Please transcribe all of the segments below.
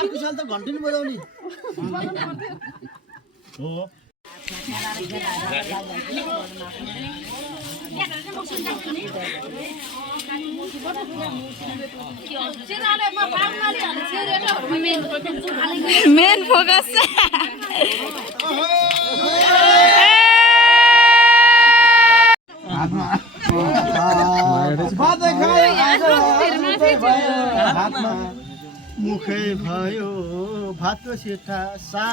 अर्को साल त घन्टी नि बजाउने हो मेन फोकस मुखै भयो भातको सिठा सा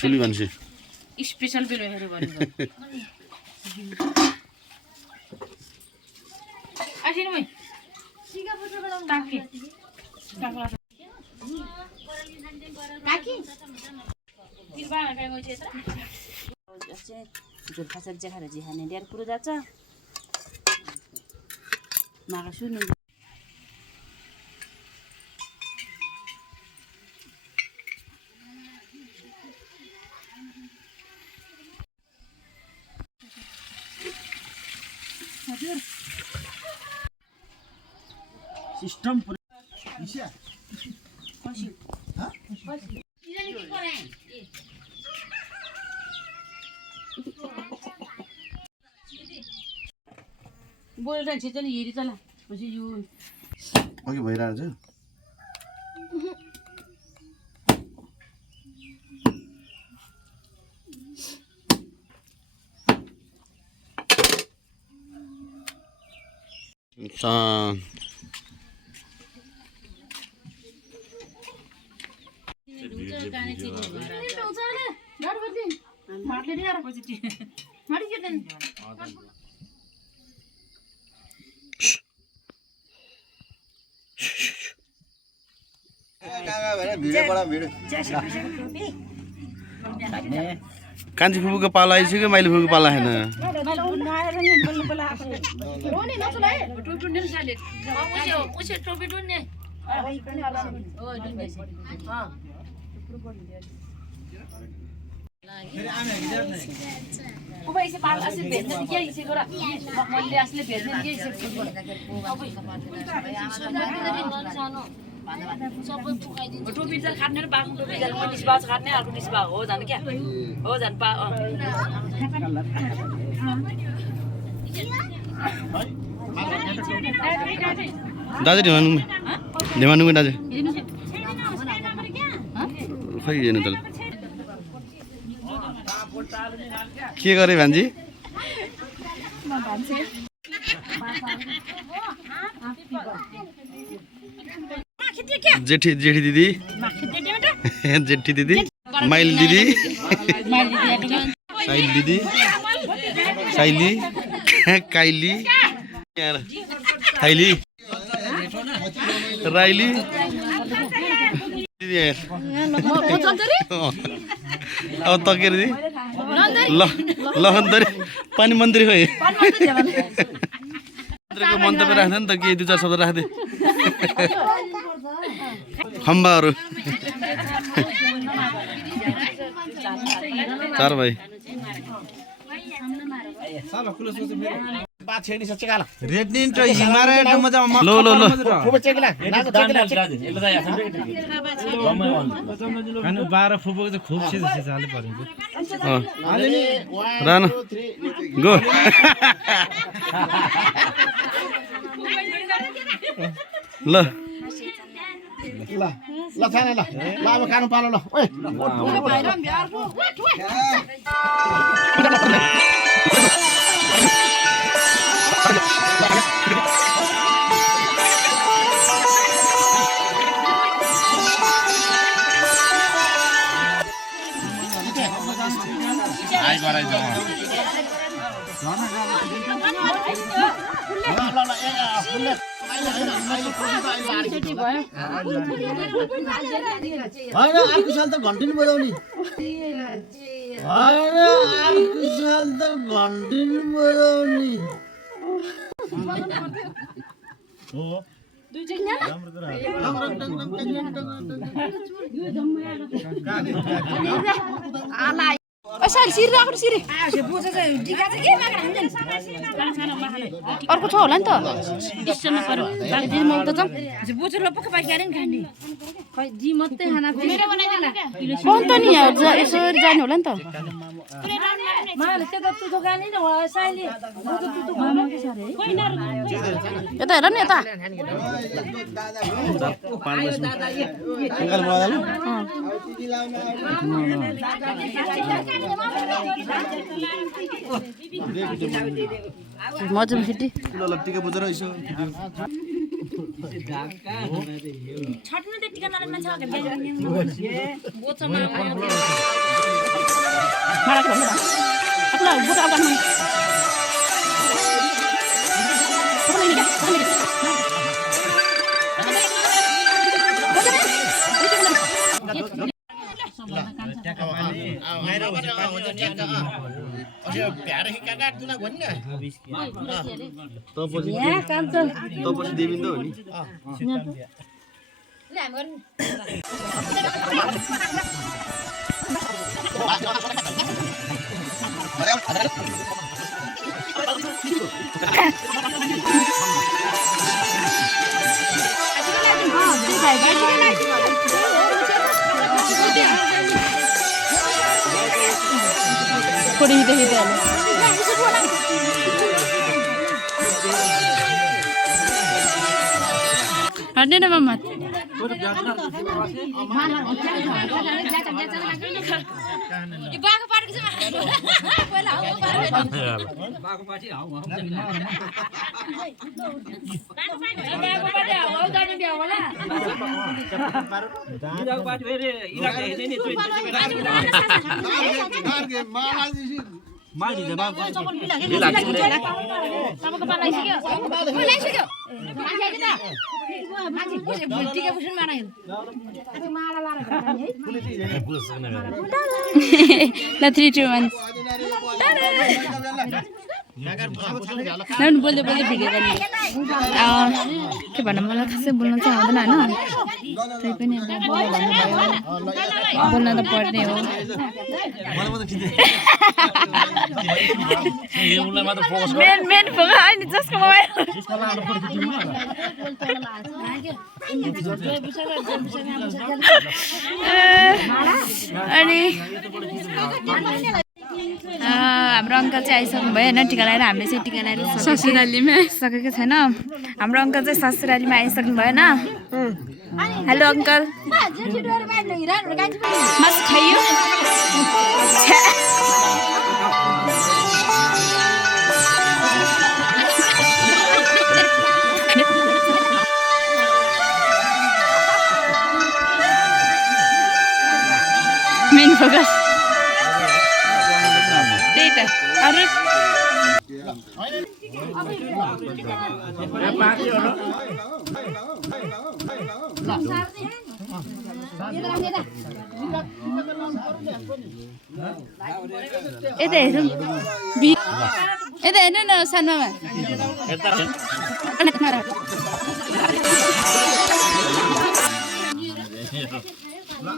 ठुली मान्छे स्पेशल बिरुवाहरू भन्नु आखिर मै टाके झोल खासर जेखाएर जिहाने डेर कुरो जान्छ मागा सुन्नु सिस्टम इसिया कसी ह बोलेर छिटो नि हेरि चला पछि यो अघि भइरहेछ कान्छी फुपूको पाला आइसक्यो माइली फुपूको पाला छैन टोपी चाहिँ खाट्ने र बाख्नु टोपी जाने म निस्बा खाट्ने अर्को निस्बा हो जाने क्या हो जाने पा दाजु ढिमानुङ दाजु खै हेर्नु त के गरे भान्जी जेठी जेठी दिदी जेठी दिदी माइल दिदी साइल दिदी साइली काइली थाइली राइली दिदी अब तकेर दिदी लहन्तरी पानी मन्त्री खोइ मन्त्रीको मन्तव्य राख्दैन नि त के दुई चार शब्द राख्दै खम्बाहरू चार भाइ लो लो लो बाह्र फुपूको चाहिँ खुब सिधो सिधो पऱ्यो रानो गो ल ल ल खाने ल ल अब खानु पालो ल ओइ होइन अर्को साल त घन्टी नि बजाउने होइन अर्को साल त घन्टी नि बजाउने अर्को छ होला नि त अन्त नि यसो जाने होला नि त यता हेर नि यता मजा फेरि टिका बुझेर यसो देविन्दो हो नि थोड़ी ही देखी हट्ने न मम्मा La 3 2 1 नाम बोल्दै बोल्दै भिडियो गर्ने के भन्नु मलाई खासै बोल्न चाहिँ आउँदैन हैन तै पनि बोल्न त पर्ने हो मेन फोकस हैन जसको मोबाइल अनि हाम्रो अङ्कल चाहिँ आइसक्नु भयो होइन टिका लगाएर हामीले चाहिँ टिका लगाएर ससुरालीमा आइसकेको छैन हाम्रो अङ्कल चाहिँ ससुरालीमा आइसक्नु भयो होइन हेलो अङ्कल मासु खाइयो मेन फोकस अरे यता हेरौँ यता हेर्नु न सानोमा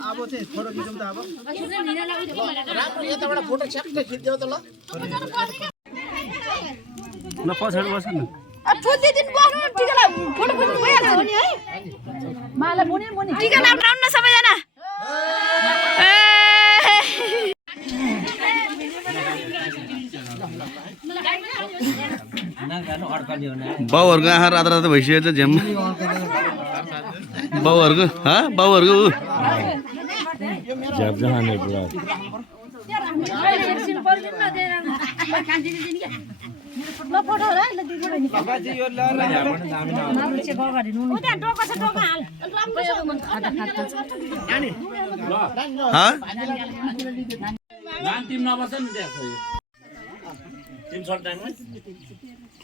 अब चाहिँ फोटो खिचौँ त अब यताबाट फोटो छ्याक्कै खिच्दियो त ल पछाडि बस्नु न टिका लगाउन सबैजना बाउहरूको आँखा रातो रातो भइसकेको छ झ्याम बाउहरूको बाउहरूको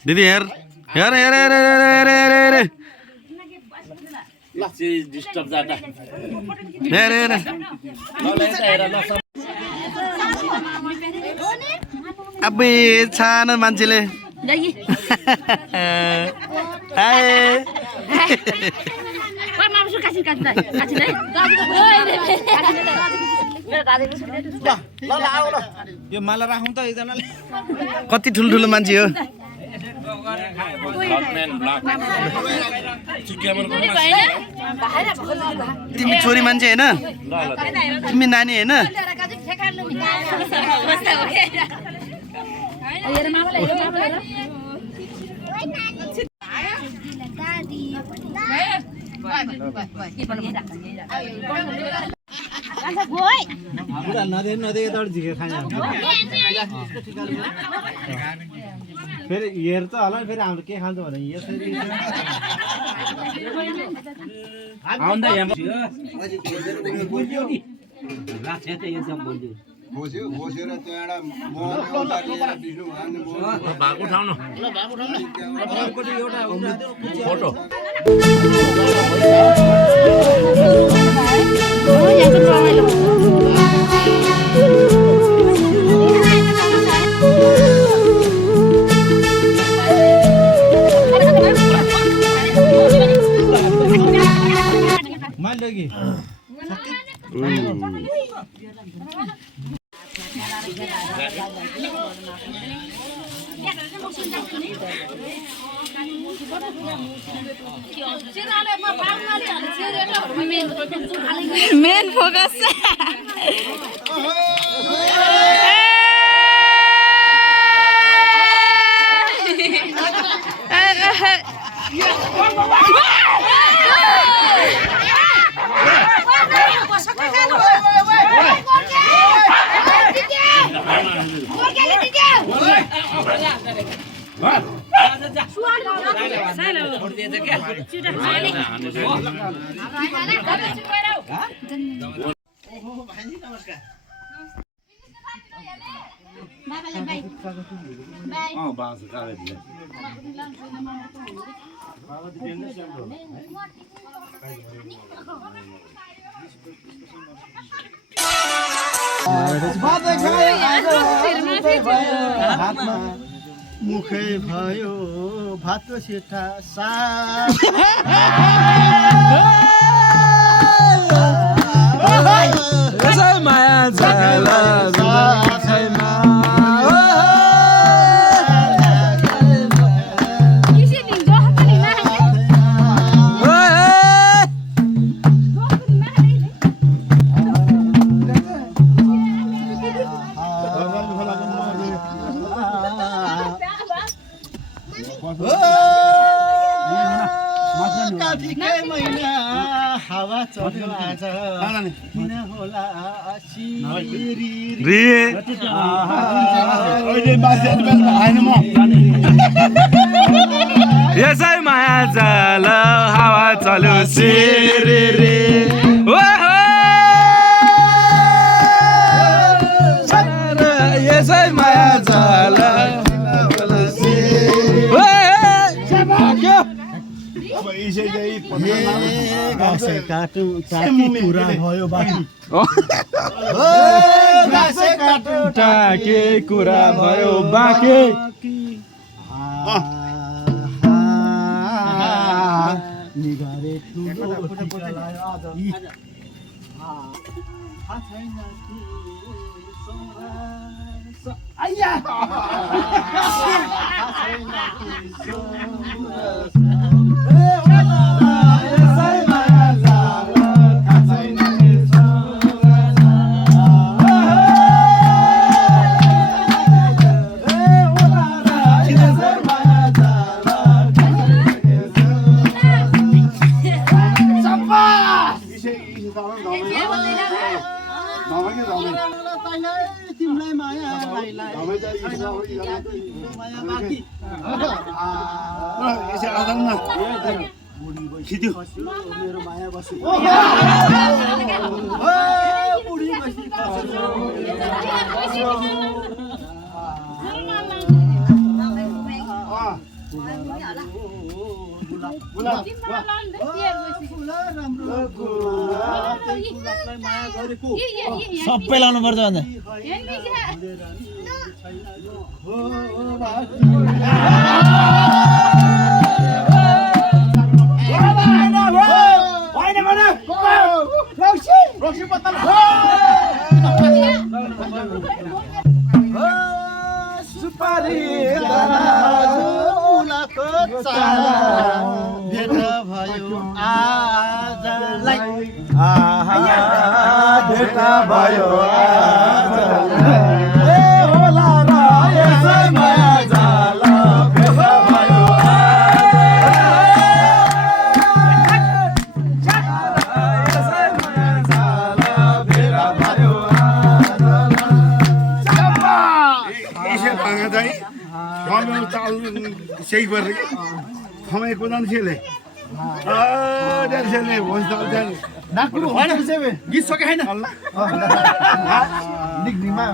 दिदी हेर हेर हेर हेर हेर हेर हेर डिस्टर्ब जाँदा हेर हेर अबे छानो मान्छेले यो माला राखौँ त एकजनाले कति ठुल्ठुलो मान्छे हो तिमी छोरी मान्छे होइन तिमी नानी होइन नदे यताबाट झिकेर खाने फेरि हेर्छ होला फेरि हाम्रो के खान्छ भने यसरी फोटो मेन फोकस मुखै भयो भातको सिठा सा माया झाला कार्तिकै महिना हावा चल्यो आज किन होला यसै माया जाल हावा चल्यो सिरे रे यसै माया जाल कुरा भयो बाँकी के कुरा भयो बाँकी निगारे ठुलो तिमीलाई माया मेरो माया बस्यो सबै लाउनु पर्छ भन्दा सुपारी फुलको चारा भेट भयो आजलाई भेट भयो ए होला र यसैमा जाल भेट भयो सही पर हमें को दान छेले डर छेले भन्छ दान नाकुरो होइन गीत सके हैन निक निमा